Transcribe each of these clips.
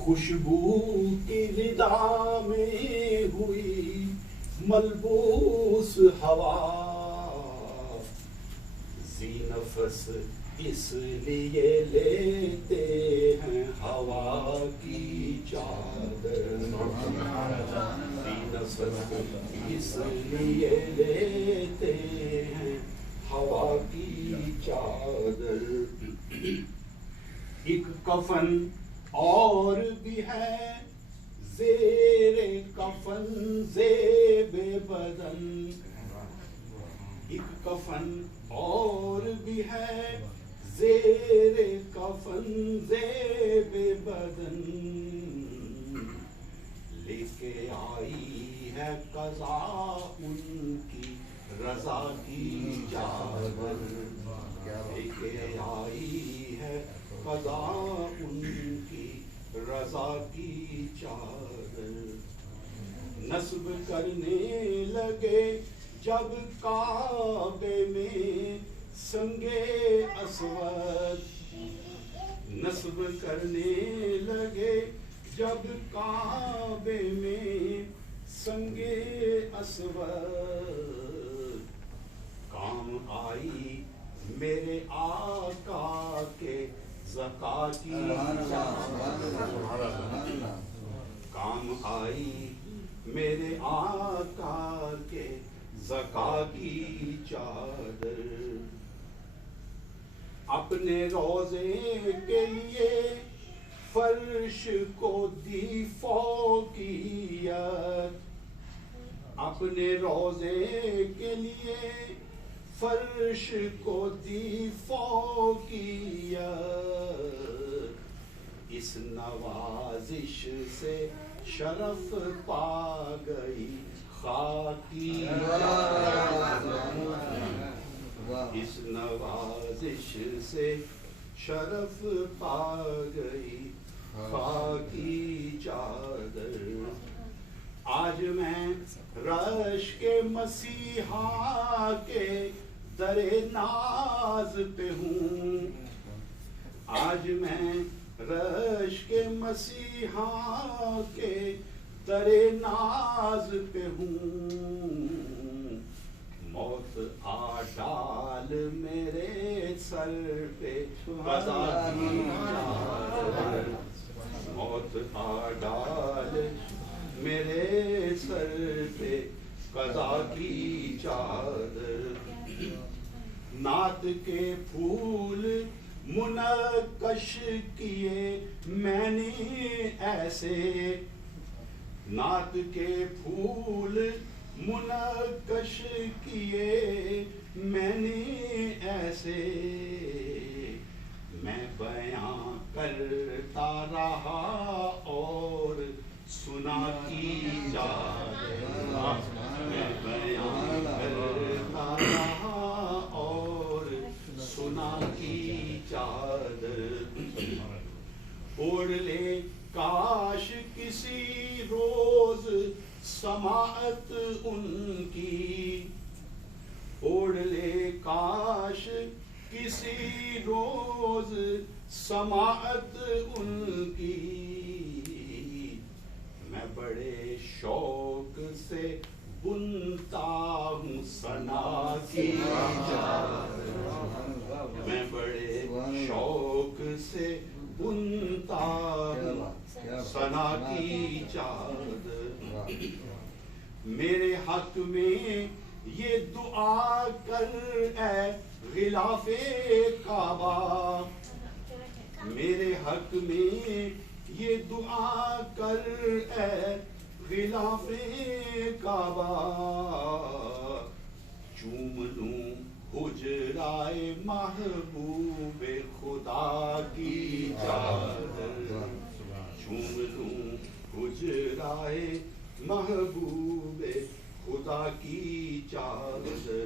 खुशबू की निदा में हुई मलबूस हवा, ज़ीनफ़स इसलिए लेते हैं हवा की चादर, ज़ीनफ़स इसलिए लेते हैं हवा की चादर। एक कफन और भी है ज़ेरे कफन ज़ेबे बदन, एक कफन और भी है ज़ेरे कफन ज़ेबे बदन, लेके आई है क़ज़ा उनकी रज़ा की चादर, लेके आई है क़ज़ा उनकी रज़ा की चादर। नस्ब करने लगे जब काबे में संगे अस्वद, नस्ब करने लगे जब काबे में संगे अस्वद, काम आई मेरे आका के ज़का की चादर, काम आई मेरे आका के ज़का की चादर। अपने रोज़े के लिए फर्श को दी फौकियत, अपने रोज़े के लिए फर्श को दी फौकियत, इस नवाजिश से शरफ पा गई खाकी, इस नवाजिश से शरफ पा गई खाकी चादर। आज मैं रश के मसीहा के दरे नाज पे हूँ, आज मैं रश के मसीहा के दरे नाज पे हूँ। मौत आ डाल मेरे सर पे क़ज़ा की चादर, मौत आ डाल मेरे सर पे क़ज़ा की चादर। नात के फूल मुनक्कश किए मैंने ऐसे, नात के फूल मुनक्कश किए मैंने ऐसे, मैं बयां करता रहा और सुना की चादर, मैं बयां करता रहा और सुना की चादर। ओढ़ ले काश किसी रोज समाअत उनकी, ओढ़ ले काश किसी रोज समाअत उनकी, मैं बड़े शौक से बुनता हूँ सना की चादर, मैं बड़े शौक से बुनता हूँ सना की चादर। मेरे हक में ये दुआ कर ऐ ग़िलाफ़े काबा, मेरे हक में ये दुआ कर ऐ ग़िलाफ़े काबा, चूम लूं हुजराए महबूबे खुदा की चादर, चूम लूं हुजराए महबूबे खुदा की चादर।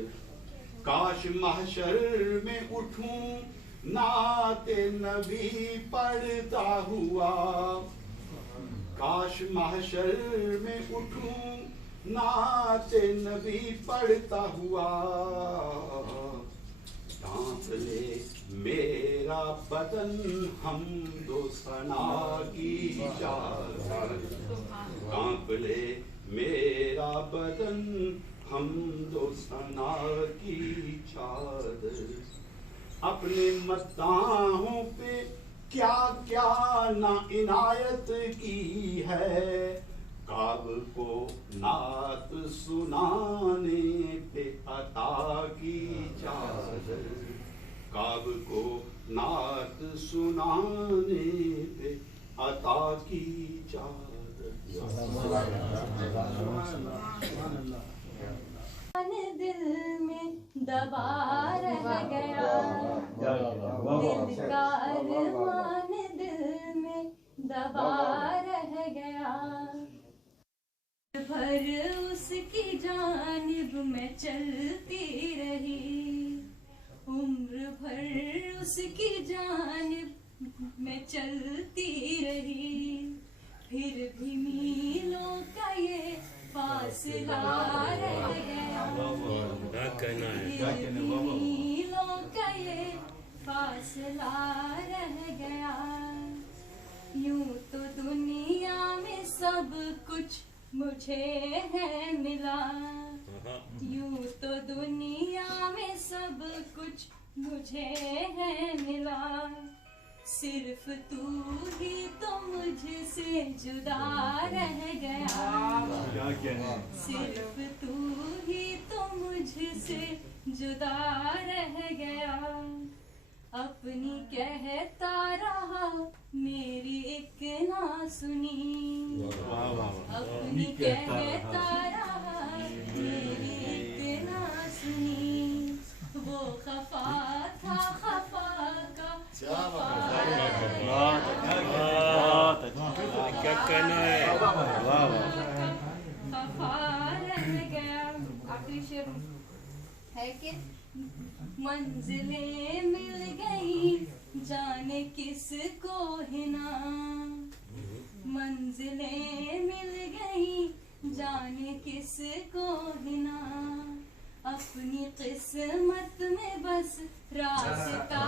काश महशर में उठूं नाते नबी पढ़ता हुआ, काश महशर में उठूं नाते नबी पढ़ता हुआ, ढांप ले मेरा बदन हमदो सना की चादर, कांप ले मेरा बदन हमदो सना की चादर। अपने मद्दाहों पे क्या क्या ना इनायत की है, काब को नात सुनाने पे अता की चादर, काब को नात सुनाने पे अता की चादर। दिल में दबा रह गया, दिल का अरमान दिल में दबा रह गया। भर उसकी जानिब में चलती रही, उम्र भर उसकी जानिब में चलती रही, फिर भी मीलों का ये फासला रह गया, फिर भी मीलों का ये फासला रह गया। यूं तो दुनिया में सब कुछ मुझे है मिला, यूं तो दुनिया में सब कुछ मुझे है मिला, सिर्फ तू ही तो मुझसे जुदा रह गया, सिर्फ तू ही तो मुझसे जुदा रह गया। अपनी कहता रहा मेरी एक ना सुनी, अपनी कहता रहा मेरी एक ना सुनी, वो खफा था खफा का क्या कहना है, खफा रह गया। आखिरी शेर है कि मंजिलें मिल गई जाने किसको हिना, मंजिलें मिल गई जाने किसको हिना, अपनी किस्मत में बस रास्ता।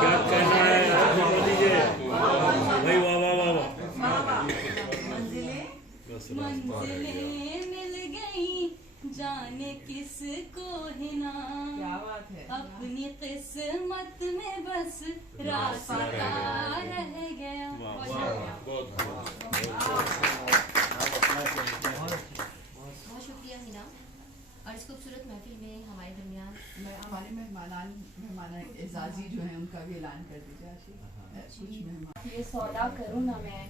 क्या कहना है भाई, वाह वाह वाह वाह। मंजिलें मिल गई जाने किसको हिना, क्या बात है, अपनी किस्मत में बस रास्ता रह गया। बहुत शुक्रिया हिना। और इस खूबसूरत महफिल में हमारे दरमियान हमारे मेहमान एजाजी जो हैं उनका भी ऐलान कर दीजिए। कुछ मेहमान ये सौदा करूँ ना मैं,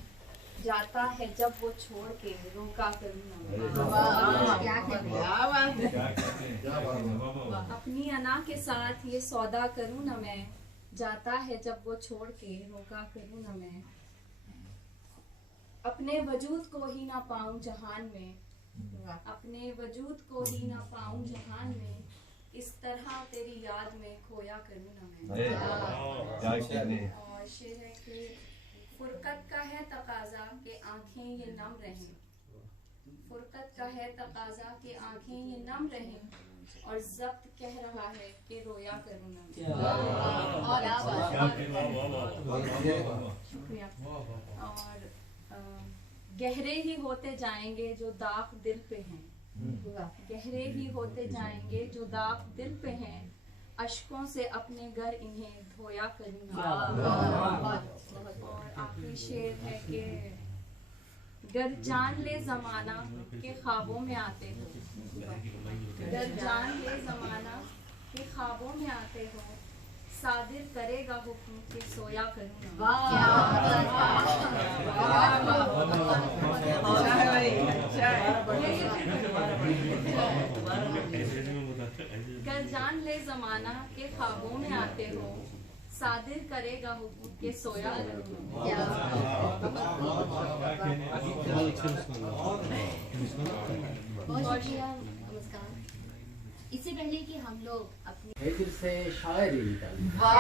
जाता है जब वो छोड़ के रोका करूँ ना मैं, अपनी अना के साथ ये सौदा करूँ ना मैं, जाता है जब वो छोड़ के रोका करूँ ना मैं, अपने वजूद को ही ना पाऊं जहान में, अपने वजूद को ही ना पाऊं जहान में, इस तरह तेरी याद में खोया करूँ ना मैं। और शेर है कि फुरकत का है तकाजा कि आंखें ये नम रहें, फुरकत का है तकाजा कि आंखें ये नम रहें, और ज़ब्त कह रहा है कि रोया करूँ ना मैं। शुक्रिया। और गहरे ही होते जाएंगे जो दाग दिल पे हैं, गहरे ही होते जाएंगे जो दाग दिल पे हैं, अश्कों से अपने घर इन्हें धोया करूँगा। और आखिरी शेर है कि गर जान ले ज़माना के ख्वाबों में आते हो, गर जान ले ज़माना के ख्वाबों में आते हो, सादिर करेगा हुक्म के सोया करूँगा। कर जान ले जमाना के ख्वाबों में आते हो, सादिर करेगा हुक्म के सोया नमस्कार। इससे पहले कि हम लोग अपनी फिर से शायरी निकाली। क्या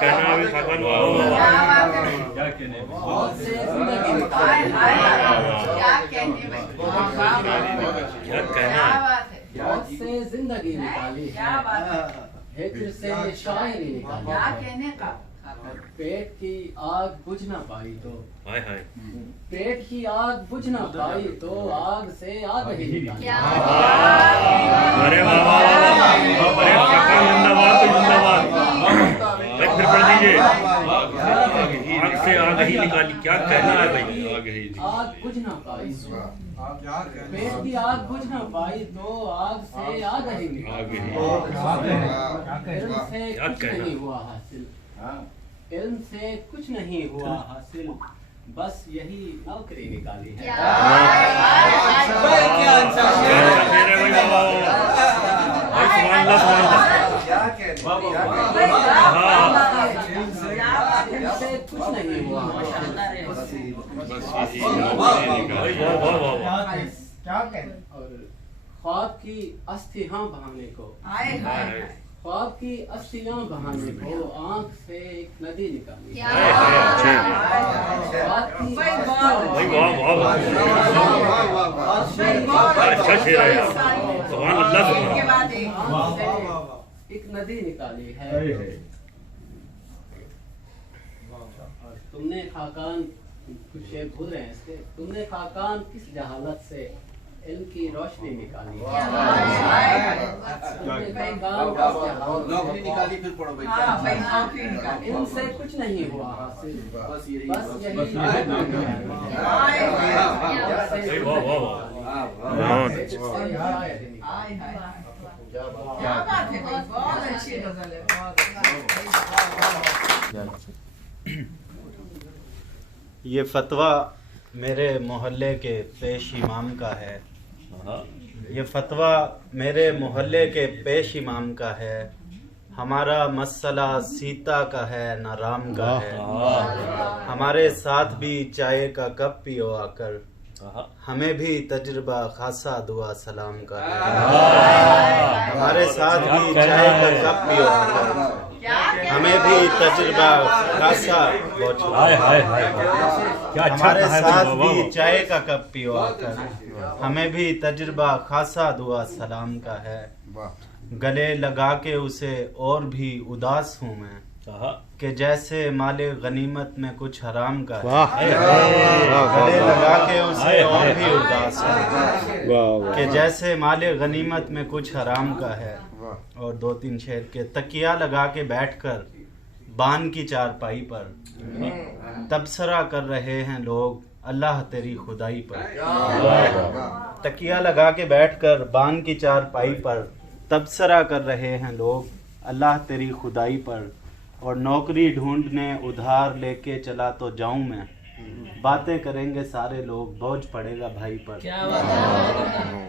कहना है सावन, क्या कहने क्या कहना है। मौत से जिंदगी निकाली क्या बात है। हिज्र से शायरी क्या निकाली कहने का। पेट की आग बुझ ना पाई तो हाय हाय पेट की आग बुझ ना पाई तो आग से आग ही निकाली। अरे वाह वाह वाह अरे काका जिंदाबाद तो जिंदाबाद भाई फिर पढ़ दीजिए आग से आग ही निकाली क्या कहना है भाई आग ही आग बुझ ना पाई पेट की आग बुझ ना पाई तो आग से आग ही निकाली। इल्म से कुछ नहीं हुआ हासिल इल्म से कुछ नहीं हुआ हासिल बस यही नौकरी निकाली है। इल्म से कुछ नहीं हुआ और ख्वाब की अस्थियां बहाने को ख्वाब की अस्थियां बहाने को आंख से एक नदी निकाली। ख्वाब की एक नदी निकाली है। और तुमने खाकान कुछ शेर भूल रहे हैं इसके तुमने खाकान किस जहालत से इल्म की रोशनी निकाली। नौकरी निकाली फिर पढ़ो भाई। इनसे कुछ नहीं हुआ हासिल बस यही क्या बात है भाई, बहुत अच्छी गजल है, बहुत ये फतवा मेरे मोहल्ले के पेश इमाम का है। ये फतवा मेरे मोहल्ले के पेश इमाम का है। हमारा मसला सीता का है ना राम का है। हमारे साथ भी चाय का कप पियो आकर हमें भी तजुर्बा खासा दुआ सलाम का है। हमारे साथ भी चाय का कप पियो आकर हमें भी तजुर्बा खासा हमारे साथ भी चाय का कप पियो आकर हमें भी तजुर्बा खासा दुआ सलाम का है। गले लगा के उसे और भी उदास हूँ मैं कि जैसे माले गनीमत में कुछ हराम का है। गले लगा के उसे और भी उदास हूँ कि जैसे माले गनीमत में कुछ हराम का है। और दो तीन शेर के तकिया लगा के बैठकर बान की चारपाई पर तबसरा कर रहे हैं लोग अल्लाह तेरी खुदाई पर। तकिया लगा के बैठकर बान की चारपाई पर तबसरा कर रहे हैं लोग अल्लाह तेरी खुदाई पर। और नौकरी ढूंढने उधार लेके चला तो जाऊं मैं बातें करेंगे सारे लोग बोझ पड़ेगा भाई पर।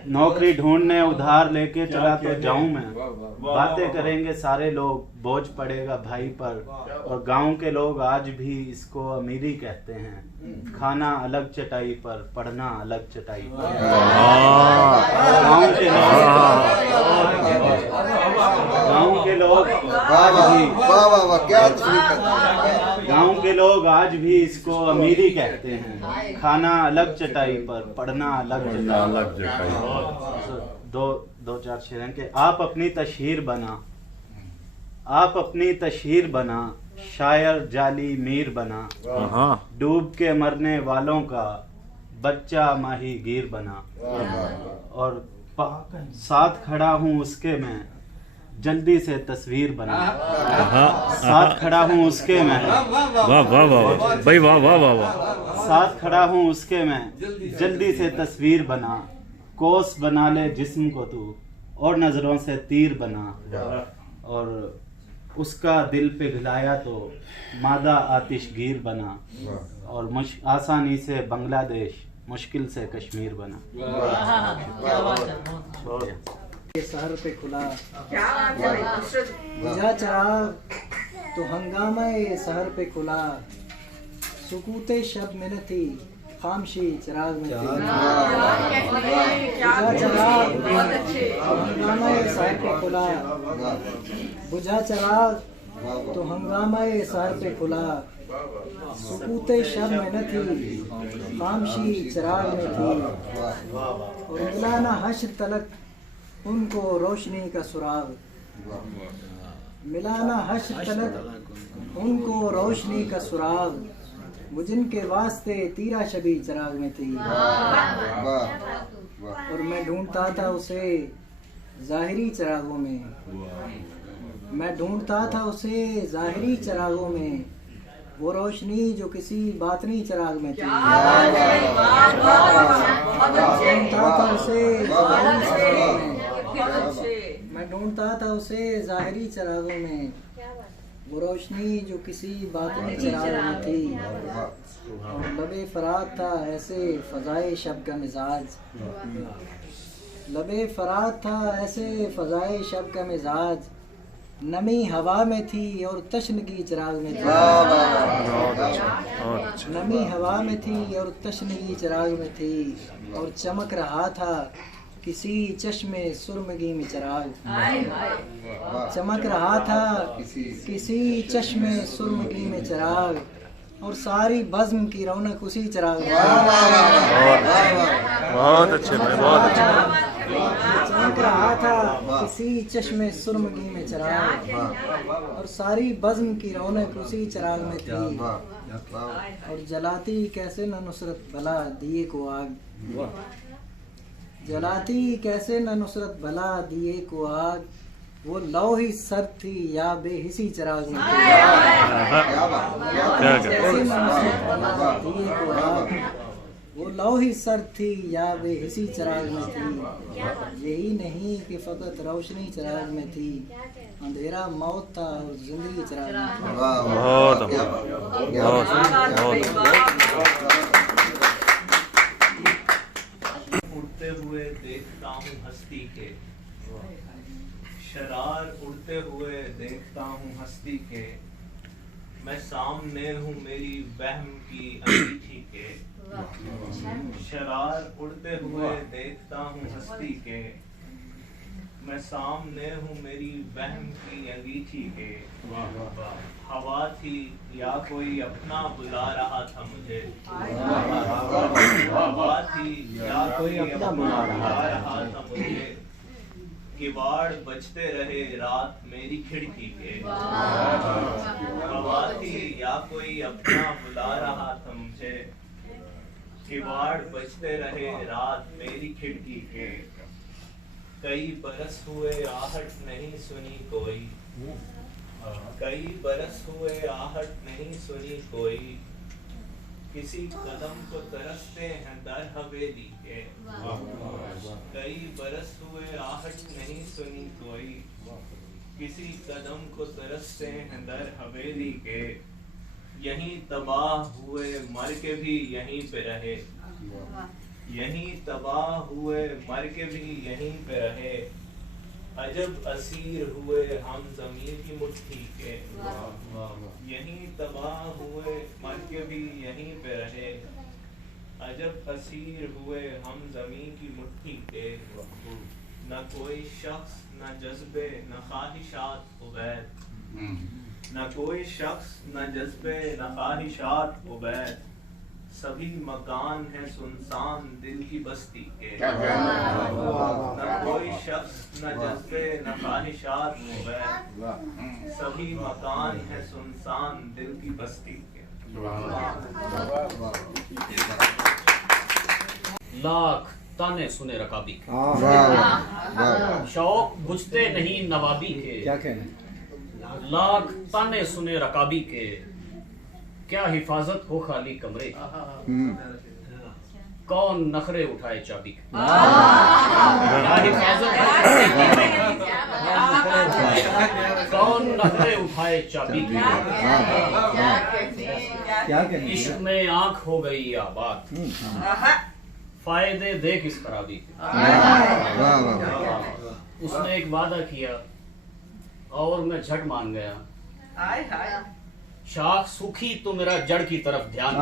नौकरी ढूंढने उधार लेके चला तो जाऊं मैं बातें करेंगे सारे लोग बोझ पड़ेगा भाई पर। और गांव के लोग आज भी इसको अमीरी कहते हैं। खाना अलग चटाई पर पढ़ना अलग चटाई पर। गांव के लोग गांव के लोग आज भी इसको अमीरी कहते हैं। खाना अलग चटाई पर पढ़ना अलग चटाई। दो चार शेर हैं कि आप अपनी तशहीर बना आप अपनी तशहीर बना शायर जाली मीर बना। डूब के मरने वालों का बच्चा माही गिर बना। और साथ खड़ा हूँ उसके मैं जल्दी से तस्वीर बना। साथ खड़ा हूँ उसके मैं भाई वाह वाह वाह वाह साथ खड़ा हूँ उसके मैं जल्दी से तस्वीर बना। कोस बना ले जिस्म को तू और नजरों से तीर बना। और उसका दिल पिघलाया तो मादा आतिशगीर बना। और आसानी से बांग्लादेश मुश्किल से कश्मीर बना। शहर पे खुला बुझा चराग तो हंगामा शहर पे खुला। सुकूते शब में न थी खामशी चिराग में थी। बुझा चराग तो हंगामा शहर पे खुला। बुझा चराग तो हंगामा शहर पे खुला। सुकूते शब में न थी खामशी चिराग में थी। और मिला ना हश्र तलक उनको रोशनी का सुराग, मिलाना हश्र तलक उनको रोशनी का सुराग, वो जिनके वास्ते तीरा शबी चिराग में थी। और मैं ढूंढता था उसे ज़ाहिरी चिरागों में, मैं ढूंढता था उसे ज़ाहिरी चिरागों में, वो रोशनी जो किसी बातनी चिराग में थी। मैं ढूंढता था उसे ज़ाहिरी चिरागों में, वो रोशनी जो किसी बातनी चिराग में थी। और लबे फराद था ऐसे फ़ज़ाए शब का मिजाज, लबे फराद था ऐसे फ़ज़ाए शब का मिजाज, नमी हवा में थी और तशनगी चिराग में थी। नमी हवा में थी और तशनगी चिराग में थी, और चमक रहा था किसी चश्मे सुरमगी में चिराग, चमक रहा था किसी चश्मे सुरमगी में चिराग, और सारी बज़्म की रौनक उसी चिराग में। बहुत अच्छे भाई, बहुत अच्छे। चमक रहा था किसी चश्मे सुरमगी में चिराग, और सारी बज़्म की रौनक उसी चिराग में थी। और जलाती कैसे न नुसरत भला दिए को आग, जलाती कैसे न नुसरत भला दिए को आग, वो लौ ही सर थी या बेहिसी चिराग में थी। कैसे न नुसरत भला दिए को आग, वो लौ ही सर थी या बेहिसी चिराग में थी। यही नहीं कि फ़कत रोशनी चिराग में थी, अंधेरा मौत था और जिंदगी चिराग में थी। उड़ते हुए देखता हूँ हस्ती के, शरार उड़ते हुए देखता हूँ हस्ती के, मैं सामने हूँ मेरी वहम की अंगीठी के। शरार उड़ते हुए देखता हूँ हस्ती के, मैं सामने हूँ मेरी वहम की अंगीठी के। हवा थी या कोई अपना बुला रहा था मुझे, हवा थी या कोई अपना बुला रहा था मुझे, किवाड़ बजते रहे रात मेरी खिड़की के। हवा थी या कोई अपना बुला रहा था मुझे, किवाड़ बजते रहे रात मेरी खिड़की के। कई बरस हुए आहट नहीं सुनी कोई, कई बरस हुए आहट नहीं सुनी कोई, किसी कदम को तरसते हैं दर हवेली के। कई बरस हुए आहट नहीं सुनी कोई, किसी कदम को तरसते हैं दर हवेली के। यहीं तबाह हुए मर के भी यहीं पे रहे, यहीं तबाह हुए मर के भी यहीं पे रहे, अजब असीर हुए हम ज़मीन की मुट्ठी के। यहीं तबाह हुए मर के भी यहीं पे रहे, अजब असीर हुए हम ज़मीन की मुट्ठी के। न कोई शख्स न जज्बे न ख्वाहिशात उबैद, न कोई शख्स न जज्बे न ख्वाहिशात उबैद, सभी मकान है सुनसान दिल की बस्ती के। न कोई शख्स न जज्बे न ख्वाहिशात उबैद, सभी मकान है सुनसान दिल की बस्ती के। लाख ताने सुने रकाबी के, शौक बुझते नहीं नवाबी के। क्या कहना? लाख ताने सुने रकाबी के, क्या हिफाजत हो खाली कमरे, कौन नखरे उठाए चाबी के। क्या हिफाजत हो कौन नखरे उठाए चाबी के। इश्क में आंख हो गई आबाद, फायदे दे किस खराबी के। उसने एक वादा किया और मैं झट मान गया, शाख सूखी तो मेरा जड़ की तरफ ध्यान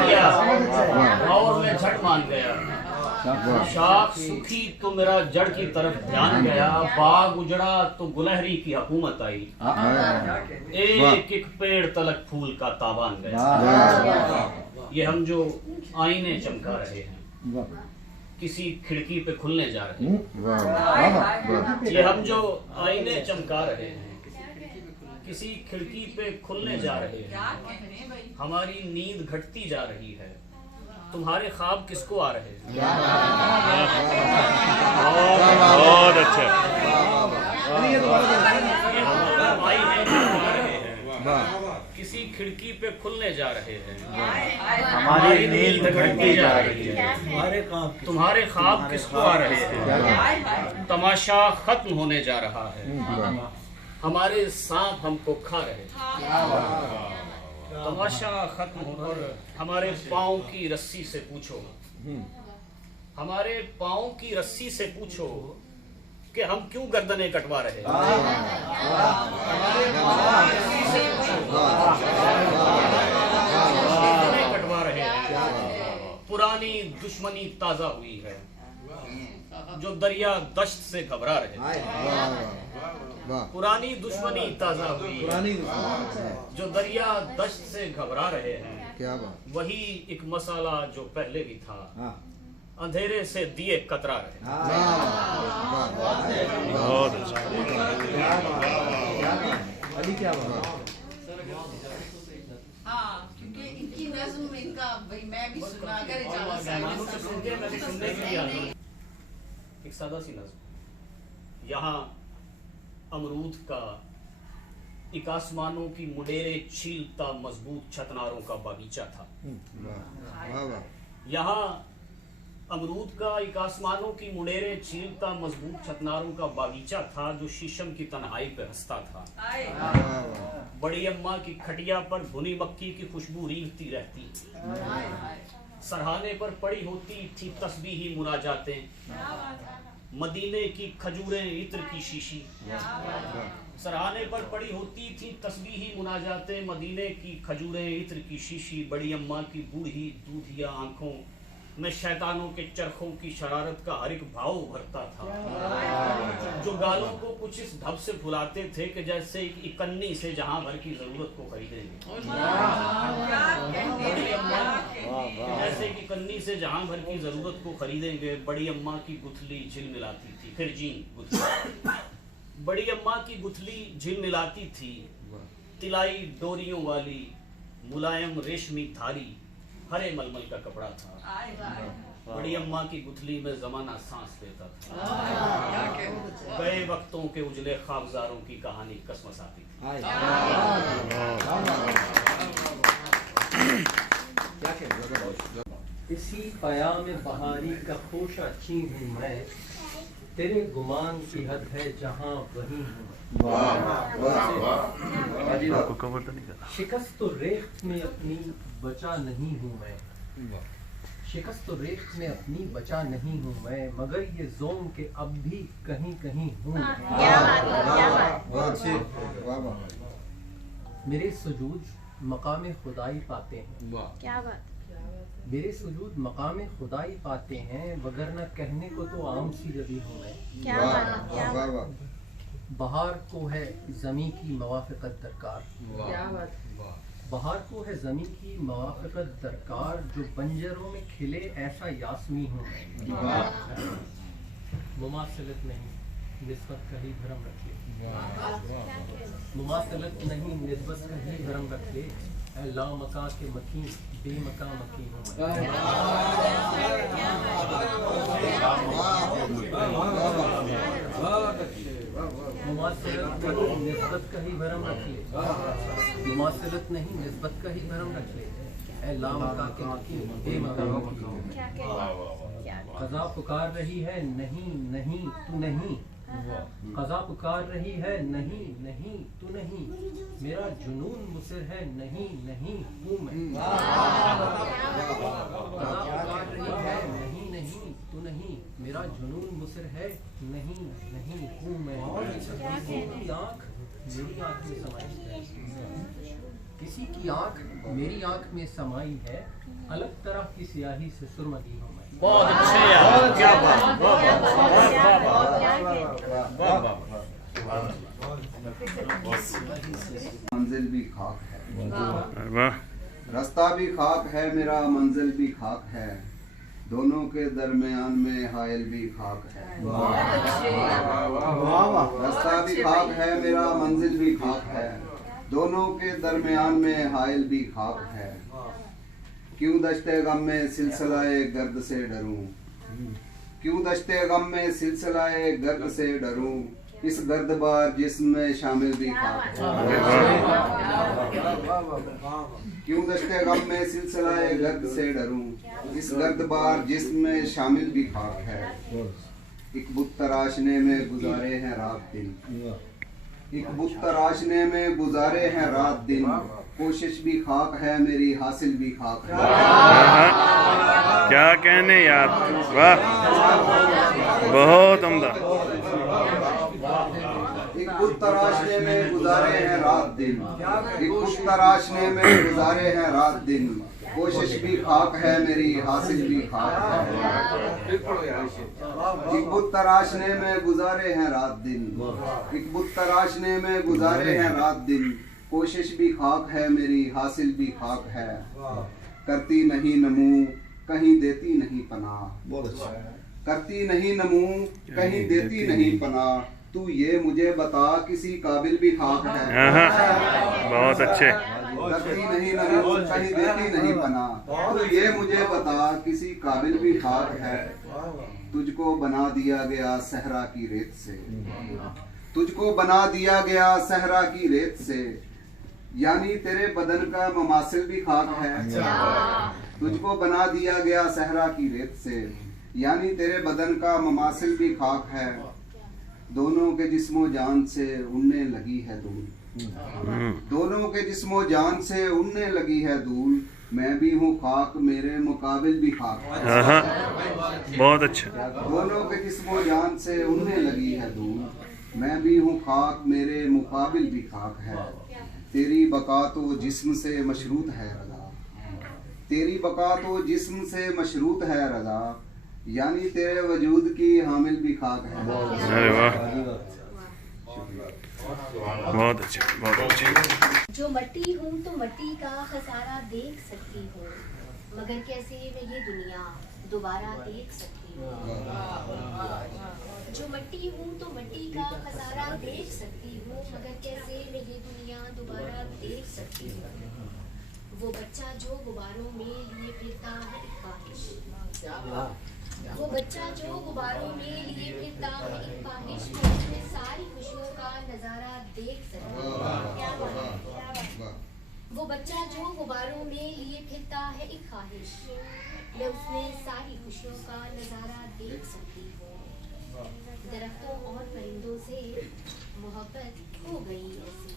किया और मैं झट मान गया, शाख सूखी तो मेरा जड़ की तरफ ध्यान गया। बाग उजड़ा तो गुलहरी की हुकूमत आई, एक एक पेड़ तलक फूल का तावान गया। ये हम जो आईने चमका रहे हैं, किसी खिड़की पे खुलने जा रहे हैं। ये हम जो आईने चमका रहे हैं किसी खिड़की पे खुलने जा रहे हैं। हमारी नींद घटती जा रही है, तुम्हारे ख्वाब किसको आ रहे हैं? बहुत अच्छा। किसी खिड़की पे खुलने जा रहे हैं, हमारी नींद घटती जा रही है। तुम्हारे ख्वाब किसको आ रहे हैं? तमाशा खत्म होने जा रहा है, हमारे सांप हमको खा रहे हैं। तमाशा खत्म होकर हमारे पाँव की रस्सी से पूछो, हमारे पाँव की रस्सी से पूछो कि हम क्यों गर्दनें कटवा रहे हैं। कटवा रहे हैं। पुरानी दुश्मनी ताजा हुई है, जो दरिया दश्त से घबरा रहे हैं। पुरानी दुश्मनी ताजा हुई है, जो दरिया दश्त से घबरा रहे हैं। वही एक मसाला जो पहले भी था, अंधेरे से दिए कतरा रहे। बहुत अच्छा। हाँ, क्योंकि इनकी नज़्म में इनका भाई मैं भी सुना अगर एक सादा सी नज़्म। यहाँ अमरूद का एक आसमानों की मुडेरे छीलता मजबूत छतनारों का बागीचा था। यहाँ अमरूद का एक आसमानों की मुडेरे छीलता मजबूत छतनारों का बागीचा था, जो शीशम की तन्हाई पे हंसता था। बड़ी अम्मा की खटिया पर भुनी मक्की की खुशबू रींगती रहती, सरहाने पर पड़ी होती थी तस्बीही मुनाजातें, मदीने की खजूरें इत्र की शीशी। सरहाने पर पड़ी होती थी तस्बीही मुनाजातें, मदीने की खजूरें इत्र की शीशी। बड़ी अम्मा की बूढ़ी दूधिया आंखों में शैतानों के चरखों की शरारत का हर एक भाव उभरता था, जो गालों को कुछ इस ढब से फुलाते थे कि जैसे एक इकन्नी से जहां भर की जरूरत को खरीदेंगे। जैसे कि कन्नी से जहां भर की जरूरत को खरीदेंगे। बड़ी अम्मा की गुथली झिलमिलाती थी, फिर जी गुथली। बड़ी अम्मा की गुथली झिलमिलाती थी, तिलाई डोरियों वाली मुलायम रेशमी धारी हरे मलमल का कपड़ा था। बड़ी अम्मा की गुथली में जमाना सांस लेता था। गए वक्तों के उजले ख्वाबजारों की कहानी कसमसाती थी। इसी क़याम बहारी का खोशा चीन हूँ मैं, तेरे गुमान की हद है जहाँ वहीं हूँ। शिकस्त तो रेख्त में अपनी बचा नहीं हूँ मैं, शिकस्त तो रेख्त में अपनी बचा नहीं हूँ मैं, मगर ये ज़ोम के अब भी कहीं कहीं हूँ। मेरे सुजूद मकाम खुदाई पाते हैं। क्या बात। मेरे सुजूद मकाम खुदाई पाते हैं, वगरना कहने को तो आम सी रवि हूँ मैं। क्या बात, क्या बात। बहार को है ज़मी की मवाफ़क़त दरकार, बहार को है ज़मी की मवाफ़क़त दरकार, जो बंजरों में खिले ऐसा यास्मी हूँ मैं। मुमासलत नहीं निस्बत का ही भरम रख ले, मुमासलत नहीं निस्बत का ही भरम रख ले, लामका के मकीन बेमका मकीन हूँ मैं। मुमासलत नहीं निस्बत का ही भरम रख ले, मुमासलत नहीं निस्बत का ही भरम रख ले, लामका के मकीन बेमका मकीन हूँ मैं। क़ज़ा पुकार रही है नहीं नहीं तू नहीं, क़ज़ा पुकार रही है नहीं नहीं तू नहीं, मेरा जुनून मुसिर है नहीं नहीं तू मैं। क़ज़ा पुकार रही है नहीं नहीं तू नहीं, मेरा जुनून मुसिर है नहीं नहीं तू मैं। किसी की आँख मेरी आँख में समाई है, किसी की आँख मेरी आँख में समाई है, अलग तरह की स्याही से सुरमई हूँ मैं। बहुत अच्छे यार, क्या बात। मंजिल भी खाक है, रास्ता भी खाक है, मेरा मंजिल भी खाक है, दोनों के दरमियान में हायल भी खाक है। रास्ता भी खाक है, मेरा मंजिल भी खाक है, दोनों के दरमियान में हायल भी खाक है। क्यों दश्ते गम में सिलसिलाए गर्द से डरूं, क्यों दश्ते गम में सिलसिलाए गर्द से डरूं, इस गर्दबार जिस्म में शामिल भी खाक है। क्यों दश्ते गम में सिलसिलाए गर्द से डरूं, इस गर्दबार जिस्म में शामिल भी खाक है। एक बुत तराशने में गुजारे हैं रात दिन, एक बुत तराशने में गुजारे हैं रात दिन, कोशिश भी खाक है मेरी, हासिल भी खाक है। क्या कहने यार, वाह, बहुत उम्दा। एक बुत तराशने में गुजारे हैं रात दिन, एक बुत तराशने में गुजारे हैं रात दिन, कोशिश भी खाक है मेरी, हासिल भी खाक है। एक बुत तराशने में गुजारे हैं रात दिन, एक बुत तराशने में गुजारे हैं रात दिन, कोशिश भी खाक है मेरी, हासिल भी खाक है। करती नहीं नमू कहीं देती नहीं पनाह, करती नहीं नमू कहीं देती नहीं पनाह, तू ये मुझे बता किसी काबिल भी खाक है। बहुत अच्छे। करती नहीं नमू कहीं देती नहीं पनाह, तू ये मुझे बता किसी काबिल भी खाक है। तुझको बना दिया गया सहरा की रेत से, तुझको बना दिया गया सहरा की रेत से, यानी तेरे बदन का ममासिल भी खाक है। तुझको बना दिया गया सहरा की रेत से, यानी तेरे बदन का ममासिल भी खाक है। दोनों के जिस्मो जान से उड़ने लगी है धूल, दोनों के जिस्मो जान से उड़ने लगी है धूल, मैं भी हूँ खाक मेरे मुकाबिल भी खाक है। बहुत अच्छा। दोनों के जिस्मो जान से उड़ने लगी है धूल, मैं भी हूँ खाक मेरे मुकाबिल भी खाक है। तेरी बका तो जिस्म से मशरूत है रज़ा, तेरी बका तो जिस्म से मशरूत है रज़ा, यानी तेरे वजूद की हामिल भी खाक है। अरे वाह, बहुत अच्छा, बहुत अच्छा। जो मट्टी हूँ तो मट्टी का खसारा देख सकती हूँ, मगर कैसे मैं ये दुनिया दोबारा देख सकती हूँ। जो मट्टी हूँ तो मट्टी का खसारा देख सकती हूँ, मगर कैसे मैं ये दुनिया दोबारा देख सकती हूँ। वो बच्चा जो गुब्बारों में लिए फिरता है एक ख्वाहिश, वो बच्चा जो गुब्बारों में लिए फिरता है एक ख्वाहिश, उसमें सारी खुशियों का नजारा देख सकती हूँ। क्या बात। वो बच्चा जो गुब्बारों में लिए फिरता है एक ख्वाहिश, मैं उसमें सारी खुशियों का नजारा देख सकती हूँ। दरख्तों और परिंदों से मोहब्बत हो गई ऐसी,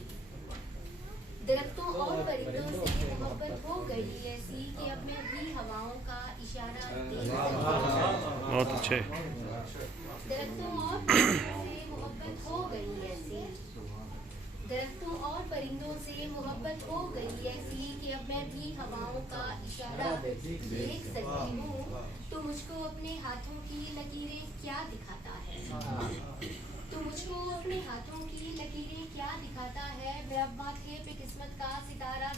दरख्तों और परिंदों से मोहब्बत हो गई ऐसी, कि अब मैं भी हवाओं का इशारा देख सकती हूँ। बहुत अच्छे। दरख्तों और परिंदों से मोहब्बत हो गई ऐसी, दरख्तों और परिंदों से मोहब्बत हो गई ऐसी, कि अब मैं भी हवाओं का इशारा देख सकती हूँ। तो मुझको अपने हाथों की लकीरें क्या दिखाता है, तो मुझको अपने हाथों की लकीरें क्या दिखाता है, मैं अब माथे पे किस्मत का सितारा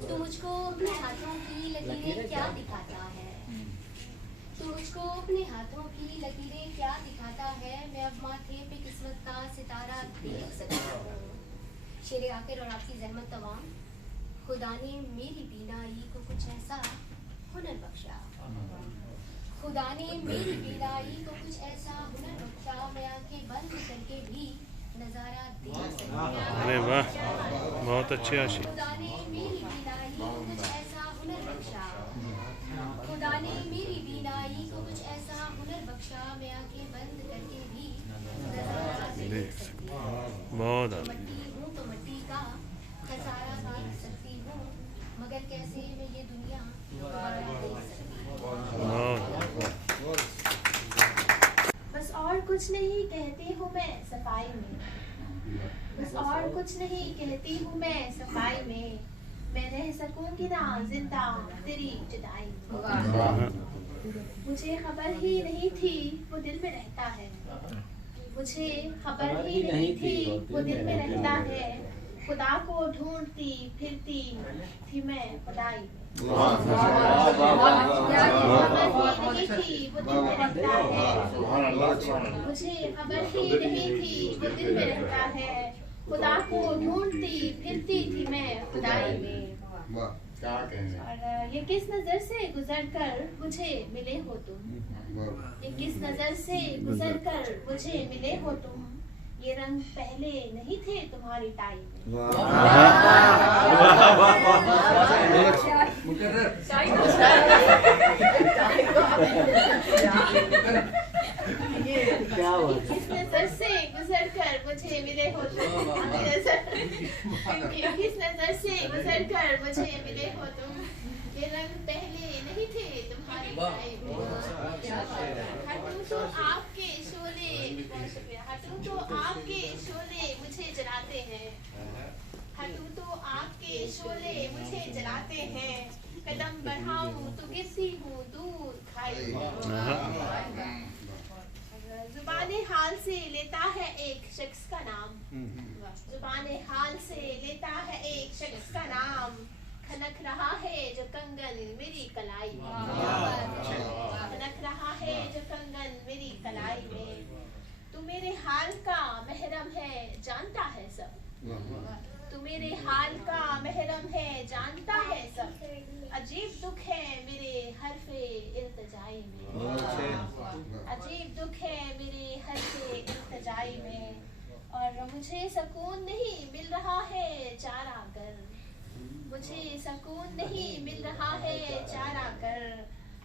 तो मुझको अपने हाथों की लकीरें क्या दिखाता है, तो मुझको अपने हाथों की लकीरें क्या दिखाता है, मैं अब माथे पे किस्मत का सितारा देख सकता हूँ। शेर आखिर और आपकी ज़हमत तमाम। खुदा ने मेरी बीनाई को कुछ ऐसा हुनर बख्शा, खुदा ने मेरी बीनाई को कुछ ऐसा हुनर बख्शा, मैं आंखें बंद करके भी नजारा देख सकती हूँ। अरे वाह, बहुत अच्छे आशी। खुदा ने मेरी बीनाई को कुछ ऐसा हुनर बख्शा, खुदा ने मेरी बीनाई को कुछ ऐसा हुनर बख्शा, मैं आंखें बंद करके भी नजारा देख सकती हूँ। बहुत मट्टी हूँ तो मट्टी का खसारा देख सकती हूँ, मगर कैसे मैं ये दुनिया देख सकती हूँ। बस और कुछ नहीं कहती हूँ मैं सफाई में, बस और कुछ नहीं कहती हूँ मैं सफाई में, मैं रह सकूंगी ना जिंदा तेरी जुदाई में। मुझे खबर ही नहीं थी वो दिल में रहता है, मुझे खबर ही नहीं थी वो दिल में रहता है, खुदा को ढूंढती फिरती थी मैं खुदाई में। मुझे खबर ही नहीं थी वो दिल में रहता है। खुदा को ढूंढती फिरती थी मैं खुदाई में। और ये किस नजर से गुजर कर मुझे मिले हो तुम, ये किस नजर से गुजर कर मुझे मिले हो तुम, ये रंग पहले नहीं थे तुम्हारी टाई में। किस नजर से गुजर कर मुझे मिले हो तुम, किस नजर से गुजर कर मुझे मिले हो तुम, ये रंग पहले नहीं थे तुम्हारी टाई में। हटूं तो आपके शोले, बहुत शुक्रिया, हटूं तो आपके शोले मुझे जलाते हैं, हटूं तो आपके शोले मुझे जलाते हैं, कदम बढ़ाऊं तो गिरती हूँ दूर खाई में। जुबाने हाल से लेता है एक शख्स का नाम, जुबाने हाल से लेता है एक शख्स का नाम, खनक रहा है जो कंगन मेरी कलाई में, खनक रहा है जो कंगन मेरी कलाई में। तू मेरे हाल का महरम है जानता है सब, तू मेरे हाल का महरम है जानता है सब, अजीब दुख है मेरे हरफे इल्तिजाई में, अजीब दुख है मेरे हरफे इल्तिजाई में। और मुझे सुकून नहीं मिल रहा है चारा कर, मुझे सुकून नहीं मिल रहा है चारा कर,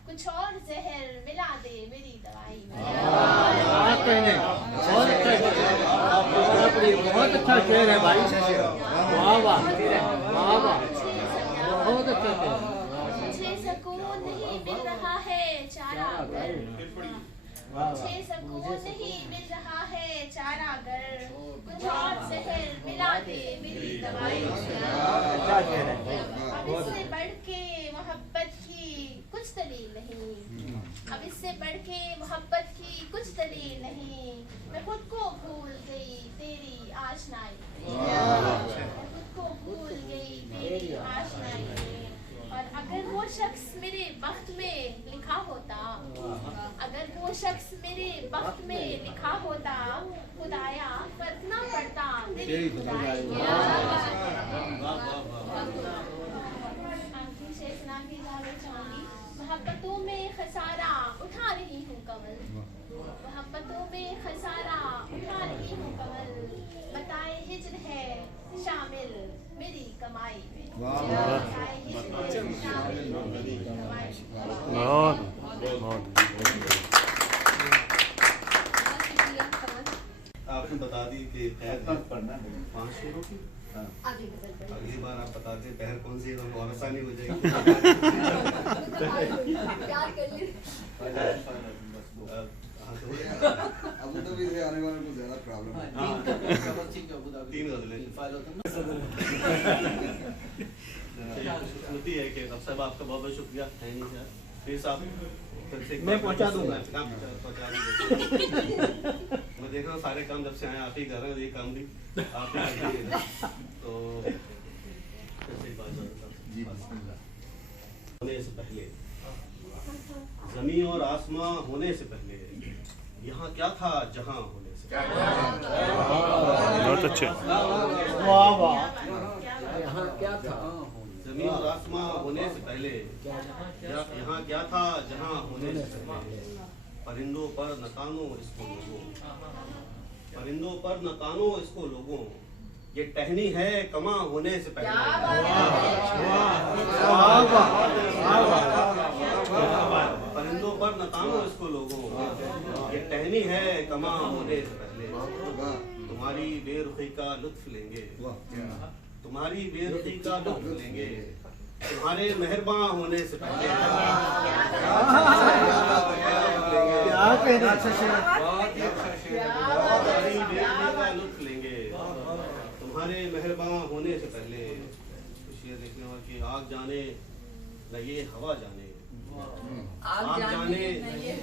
कुछ और जहर मिला दे मेरी दवाई में। बहुत अच्छा शेर है भाई, वाह वाह वाह वाह, बहुत अच्छा शेर। मुझे सुकून नहीं मिल रहा है चारा कर, मुझे सुकून नहीं मिल रहा है चारा कर, कुछ और जहर मिला दे मेरी दवाई में। अब इससे बढ़ के मोहब्बत की कुछ दलील नहीं, अब इससे बढ़ के मोहब्बत की कुछ दलील नहीं, मैं खुद को भूल गई तेरी आशनाई में, मैं खुद को भूल गई तेरी आशनाई में। और अगर वो शख्स मेरे वक्त में लिखा होता, अगर वो शख्स मेरे वक्त में लिखा होता, खुदाया फर्क ना पड़ता तेरी खुदाई में। मोहब्बतों में खसारा उठा रही हूँ कमल, मोहब्बतों में खसारा उठा रही हूँ कमल, बताए हिज्र है शामिल मेरी कमाई में, बताए हिज्र है शामिल मेरी कमाई में। आपने बता दी कि पढ़ना 5 शेरों की, अगली बार आप बताते पहर कौन सी है तो और आसानी हो जाएगी। अबू धाबी से आने वाले को ज्यादा प्रॉब्लम है। 3 गजलें खुशकिस्मती है कि अब सब आपका बहुत बहुत शुक्रिया है नहीं सर, फिर साहब मैं पहुंचा दूंगा, पहुंचा दूंगा। मैं देख रहा हूँ सारे काम जब से आए आप ही कर रहे हैं, ये काम भी आप ही कर रहे हैं। तो होने से पहले, जमीन और आसमां होने से पहले, यहाँ क्या था जहाँ होने से बहुत अच्छे, वाह वाह, यहाँ क्या था जमीन और आसमां होने से पहले, यहाँ क्या था जहाँ होने से पहले, परिंदों पर न तानो इसको लोगों, परिंदों पर न तानो इसको लोगों, ये टहनी है कमा होने से पहले। परिंदों पर न तानो इसको लोगों, ये टहनी है कमा होने से पहले, तुम्हारी बेरुखी का लुत्फ लेंगे, तुम्हारी बेरुखी का लुत्फ लेंगे, तुम्हारे मेहरबान होने से पहले। लुत्फ लेंगे तुम्हारे मेहरबान होने से पहले। शेर लिखने वाले की आग जाने न ये हवा जाने, आग जाने न ये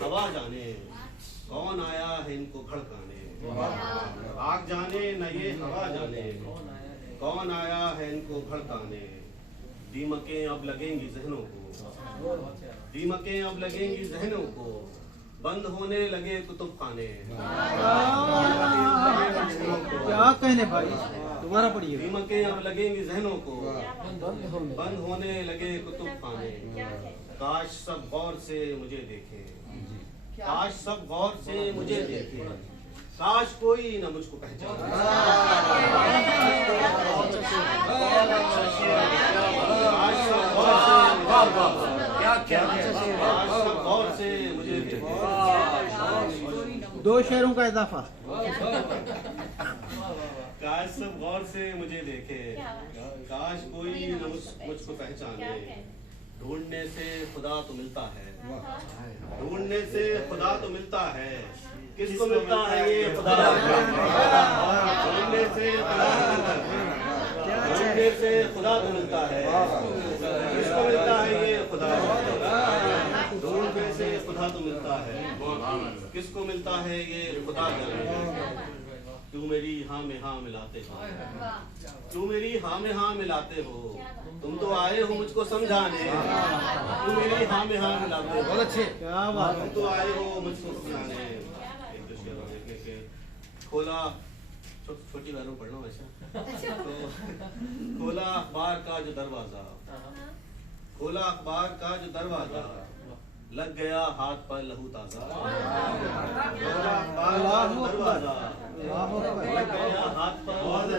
हवा जाने, कौन आया है इनको भड़काने। आग जाने न ये हवा जाने, कौन आया है इनको भड़काने, दीमकें अब लगेंगी जहनों को, दीमकें अब लगेंगी जहनों को, बंद होने लगे कुतुब खाने। क्या कहने भाई, दोबारा पढ़िए। दीमकें अब लगेंगी जहनों को, बंद होने लगे कुतुब खाने। काश सब गौर से मुझे देखे, काश सब गौर से मुझे देखे, काश कोई न मुझको पहचाने। गौर से मुझे देखे, 2 शेरों का इजाफा। काश सब गौर से मुझे देखे, काश कोई न मुझको पहचाने। ढूंढने से खुदा तो मिलता है, ढूंढने से खुदा तो मिलता है, किसको मिलता है ये खुदा? ढूंढने से खुदा तो मिलता है, ढूंढने से खुदा तो मिलता है, किसको मिलता है ये खुदा? ढूंढने से खुदा तो मिलता है, किसको मिलता है ये खुदा? क्यों मेरी हाँ में हाँ मिलाते हो, क्यों मेरी हाँ में हाँ मिलाते हो, तुम तो आए हो मुझको समझाने, तुम मेरी हाँ में हाँ मिलाते हो। बहुत अच्छे, क्या बात, तुम तो आए हो मुझको समझाने। एक दूसरे को देखने के खोला, छोटी बहनों पढ़ लो ऐसा, तो खोला अखबार का जो दरवाजा, खोला अखबार का जो दरवाजा, लग गया हाथ पर लहू ताजा। खोला अखबार का जो दरवाजा, लग गया हाथ पर खोला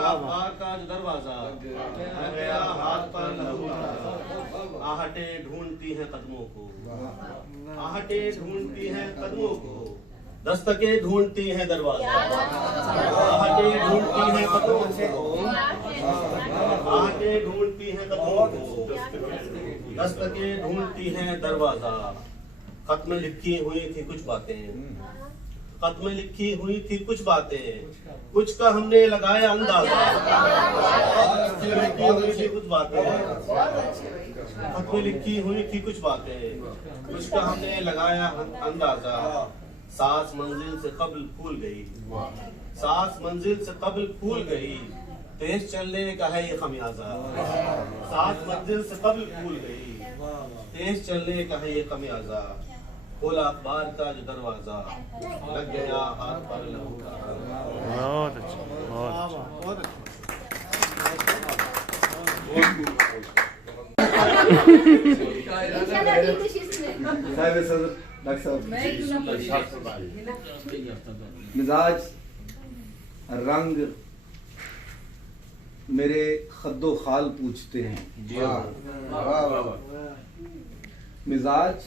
अखबार का जो दरवाजा, लग गया हाथ पर लहू ताजा। आहटें ढूंढती हैं कदमों को, आहटें ढूंढती हैं कदमों को, दस्तकें ढूंढती हैं दरवाजा। आहटें ढूंढती हैं कदमों को, आहटें ढूंढती हैं कदमों को, दस्तकें ढूंढती हैं दरवाजा। खत में लिखी हुई थी कुछ बातें, खत में लिखी हुई थी कुछ बातें, कुछ का हमने लगाया अंदाजा। लिखी हुई थी कुछ बातें, खत में लिखी हुई थी कुछ बातें, कुछ का हमने लगाया अंदाजा। सांस मंजिल से कब्ल फूल गई, सांस मंजिल से कब्ल फूल गई, तेज चलने का है ये खमियाजा। सांस मंजिल से कब्ल फूल गई, तेज चलने का है ये खमियाजा। खोला अखबार का जो दरवाजा, लग गया हाथ पर लहू ताजा। बहुत अच्छा, बहुत अच्छा। मिजाज रंग मेरे खद्दो खाल पूछते हैं, मिजाज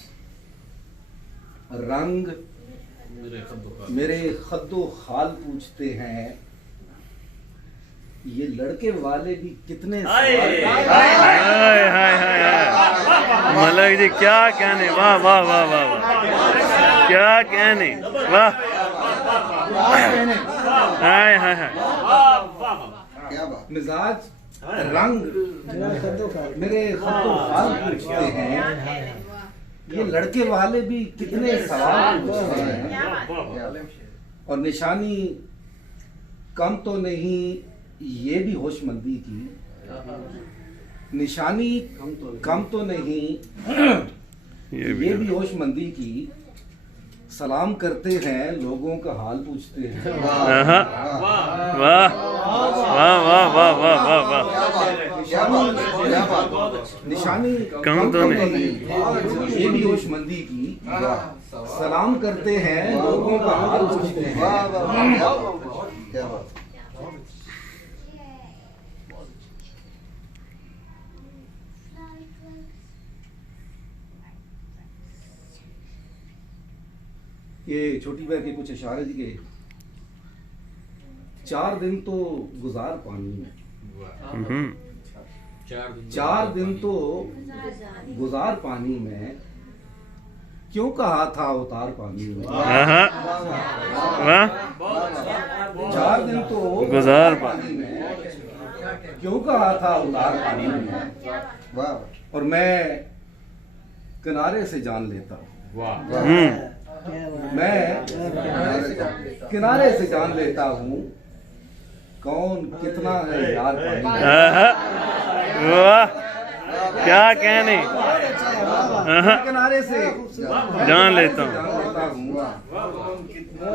रंग मेरे खद्दो खाल पूछते हैं, ये लड़के वाले भी कितने मलक जी क्या कहने, वाह वाह वाह वाह वाह, क्या कहने, वाह, हाय हाय हाय। मिजाज रंग मेरे खद्दो खाल पूछते हैं, ये लड़के वाले भी कितने सवाल पूछते हैं, और निशानी कम तो नहीं ये भी होशमंदी की, निशानी कम तो नहीं ये भी होशमंदी की, सलाम करते हैं लोगों का हाल पूछते हैं। वाह वाह वाह वाह वाह वाह वाह, निशानी कम तो नहीं ये भी होशमंदी की, सलाम करते हैं लोगों का हाल पूछते हैं। ये छोटी बहन के कुछ इशारे जी के, 4 दिन तो गुजार पानी में, 4 दिन तो गुजार पानी में, क्यों कहा था उतार पानी में। 4 दिन तो गुजार पानी में, क्यों कहा था उतार पानी में, और मैं किनारे से जान लेता हूँ, मैं किनारे से जान लेता हूँ, कौन कितना है यार पानी। वाह क्या कहने, किनारे से जान लेता हूँ।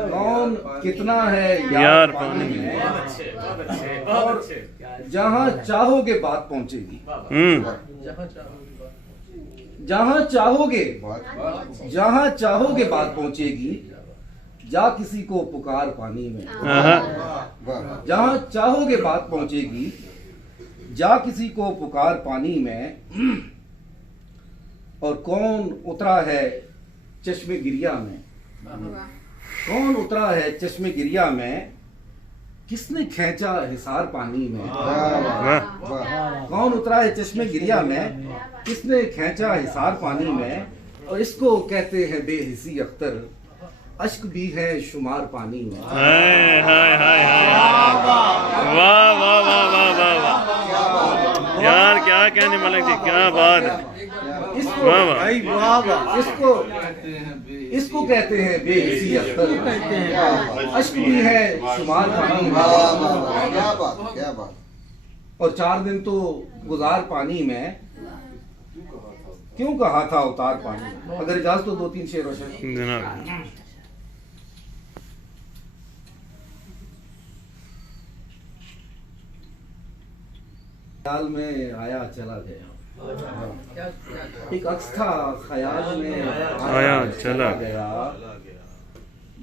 कौन कितना है यार पानी में, और जहाँ चाहोगे बात पहुँचेगी। जहाँ चाहोगे बात पहुँचेगी। जा किसी को पुकार पानी में। जहाँ चाहोगे बात पहुँचेगी। जा किसी को पुकार पानी में। और कौन उतरा है चश्मे गिरिया में। कौन उतरा है चश्मे गिरिया में। किसने खींचा हिसार पानी में। कौन उतरा है चश्मे गिरिया में। किसने खींचा हिसार पानी में। और इसको कहते हैं बेहिसी अख्तर। अश्क भी है शुमार पानी में। हाय हाय हाय हाय, वाह वाह वाह वाह वाह यार क्या कहने मलिक जी, क्या बात है। इसको कहते हैं बेहिसी अख्तर। अश्क भी है शुमार पानी में। क्या बात। और 4 दिन तो गुजार पानी में। क्यों कहा था उतार पानी। अगर इजाजत तो 2-3 शेर रोशन। ख्याल में आया चला गया। एक अक्स था ख्याल में आया चला गया।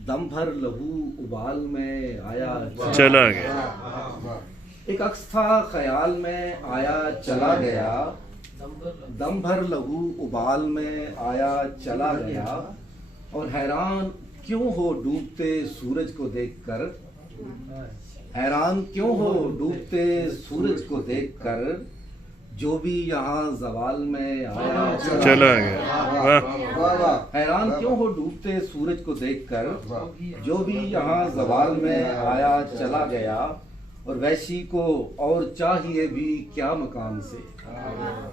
दम भर लहू उबाल में आया चला गया। एक अक्स था ख्याल में आया चला गया। दम भर लहू उबाल में आया चला गया। और हैरान क्यों हो डूबते सूरज को देखकर। हैरान क्यों हो डूबते सूरज को देखकर। जो भी यहाँ जवाल में आया चला गया। हैरान क्यों हो डूबते सूरज को देखकर। जो भी यहाँ जवाल में आया चला गया। और वैशी को और चाहिए भी क्या मकान से।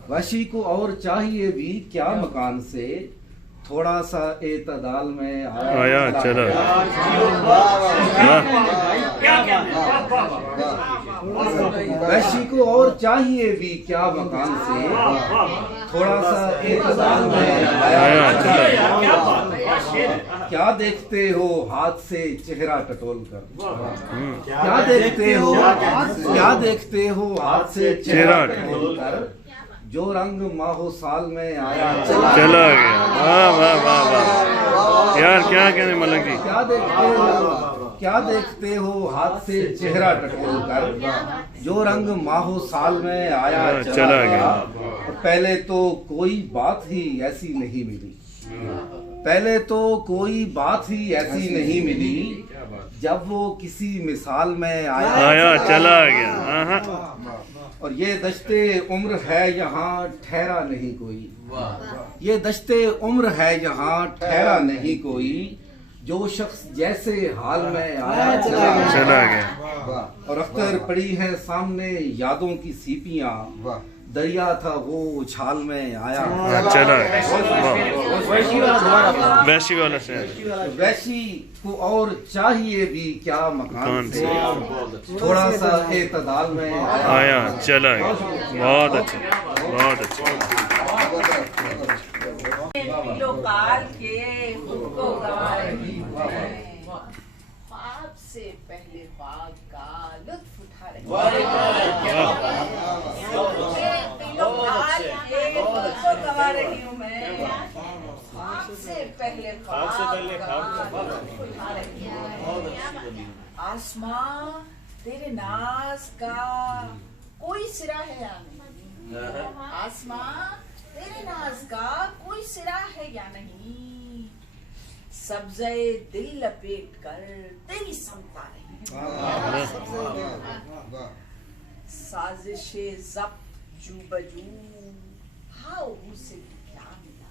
वैशी को और चाहिए भी क्या मकान से। थोड़ा सा एतदाल में आया चला। वैशी को और चाहिए भी क्या मकान से। थोड़ा सा एतदाल में आया चला। क्या देखते हो हाथ से चेहरा टटोल कर। क्या देखते हो हाथ से चेहरा टटोल कर। जो रंग माहो साल में आया चला गया। वाह वाह वाह वाह यार क्या कहने मलिक जी। क्या देखते हो हाथ से चेहरा टटोल कर। जो रंग माहो साल में आया चला गया। पहले तो कोई बात ही ऐसी नहीं मिली। पहले तो कोई बात ही ऐसी नहीं मिली। जब वो किसी मिसाल में आया चला गया। और ये दश्ते उम्र है यहाँ ठहरा नहीं कोई। ये दश्ते उम्र है यहाँ ठहरा नहीं कोई। जो शख्स जैसे हाल में आया चला गया। और अख्तर पड़ी है सामने यादों की सीपियाँ। दरिया था वो उछाल में आया चला गया। वैशी वाला से वैशी को और चाहिए भी क्या मकान से। थोड़ा सा एतदाल में आया चला गया। बहुत अच्छा बहुत अच्छा। काल के खुद को गवा रही ख्वाब से पहले ख्वाब का लुत्फ उठा रही गवा रही हूँ मैं। ख्वाब से पहले ख्वाब का उठा रही हूँ। आसमां तेरे नाज का कोई सिरा है या नहीं। आसमां तेरे नाज का कोई सिरा है या नहीं। सब्ज़े दिल लपेट कर तेरी समता रही। साजिशे ज़ब्त जू बजू हाउ से क्या मिला।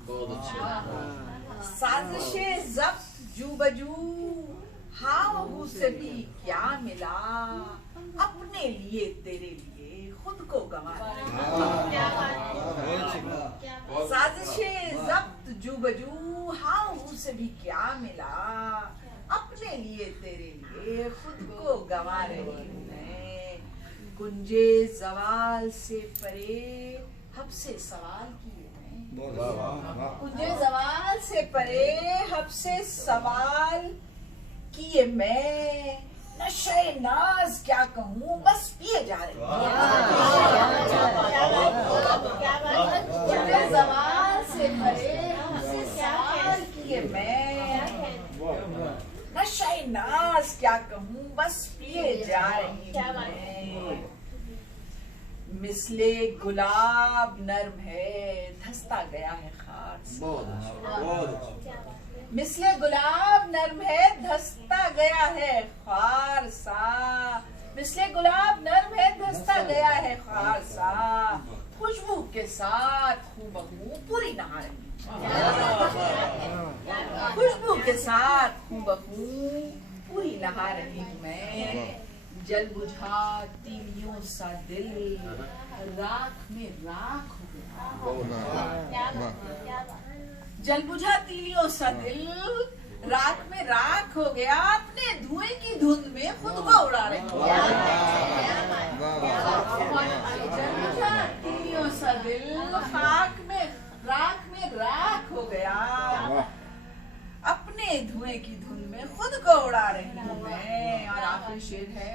साजिशे ज़ब्त जू बजू हाउ से भी क्या मिला। अपने लिए तेरे लिए खुद को गंवा साजिशे ज़ब्त जू बजू हाउ से भी क्या मिला। अपने लिए तेरे लिए खुद को गंवा रही हूँ मैं। गुंजे जवाल से परे हब से सवाल किए मैं, गुंजे जवाल से परे हब से सवाल किए मैं, नशे नाज क्या कहूँ बस पिए जा रहे जवाल से परे हमसे सवाल किए मैं, नशे नाज क्या कहूँ बस पिए जा रही मिसले गुलाब नर्म है धंसता गया है खाक से, मिसले गुलाब नर्म है धंसता गया है ख्वार सा, मिसले गुलाब नर्म है धंसता गया है ख्वार सा, खुशबू के साथ हूबहू पूरी नहा रही, खुशबू के साथ हूबहू पूरी नहा रही हूँ मैं, जल बुझा तीलियों सा दिल राख में राख हो गया, जल बुझा तीलियों सा दिल राख में राख हो गया, अपने धुएं की धुंध में खुद को उड़ा रही, जल बुझा तीलियों सा दिल राख में राख हो गया, अपने धुएं की धुंध में खुद को उड़ा रही हूँ मैं। और आखिरी शेर है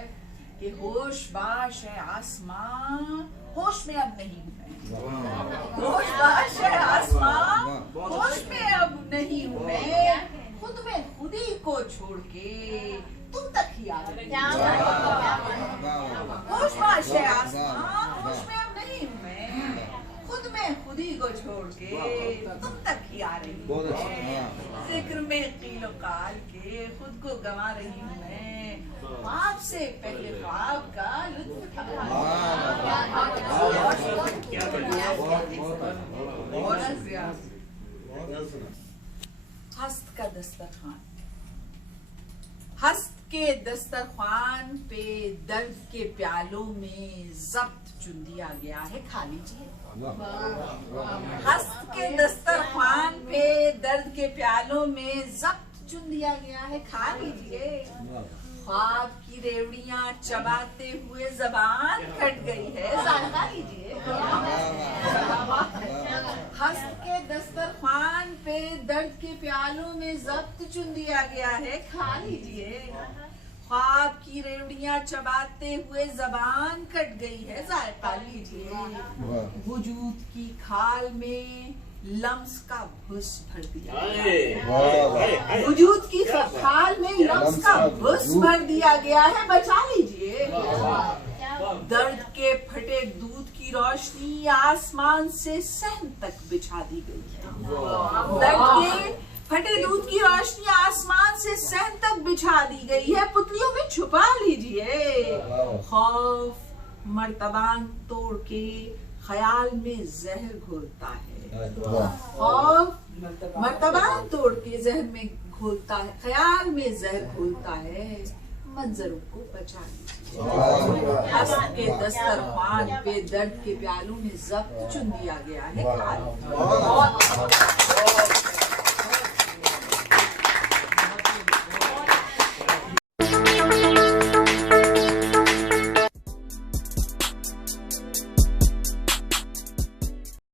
कि होश बाश है आसमां होश में अब नहीं हूँ मैं, होश बाश है आसमां होश में अब नहीं हूँ मैं, खुद में खुद ही को छोड़ के तुम तक ही आ रही, होश बाश है आसमां होश में अब नहीं हूँ मैं, खुद में खुद ही को छोड़ के तुम तक ही आ रही हूँ, जिक्र में कीलो काल के खुद को गंवा रही हूँ मैं, आपसे पहले ख्वाब का लुत्फ हस्त का दस्तरखान, हस्त के दस्तरखान पे दर्द के प्यालों में जब्त चुन दिया गया है, खा लीजिए। हस्त के दस्तरखान पे दर्द के प्यालों में जब्त चुन दिया गया है, खा लीजिए। ख्वाब की रेवड़ियां चबाते हुए जबान कट गई है, खा लीजिए। हस्त के दस्तरखान पे दर्द के प्यालों में जब्त चुन दिया गया है, खा लीजिए। ख्वाब की रेवड़ियां चबाते हुए जबान कट गई है, जायका लीजिए। वजूद की खाल में लम्स का भुस भर दिया, वजूद की खाल में लम्स का भुस भर दिया गया है, बचा लीजिए। दर्द के फटे दूध की रोशनी आसमान से सहन तक बिछा दी गई है, दर्द के फटे दूध की रोशनी आसमान से सहन तक बिछा दी गई है, पुतलियों में छुपा लीजिए। खौफ मर्तबान तोड़ के ख्याल में जहर घोलता है, खौफ मर्तबान तोड़ के जहर में घोलता है, ख्याल में जहर घोलता है, मंजरों को बचा लीजिए। हस्त के दस्तरखान पे दर्द के प्यालों में जब्त चुन दिया गया है,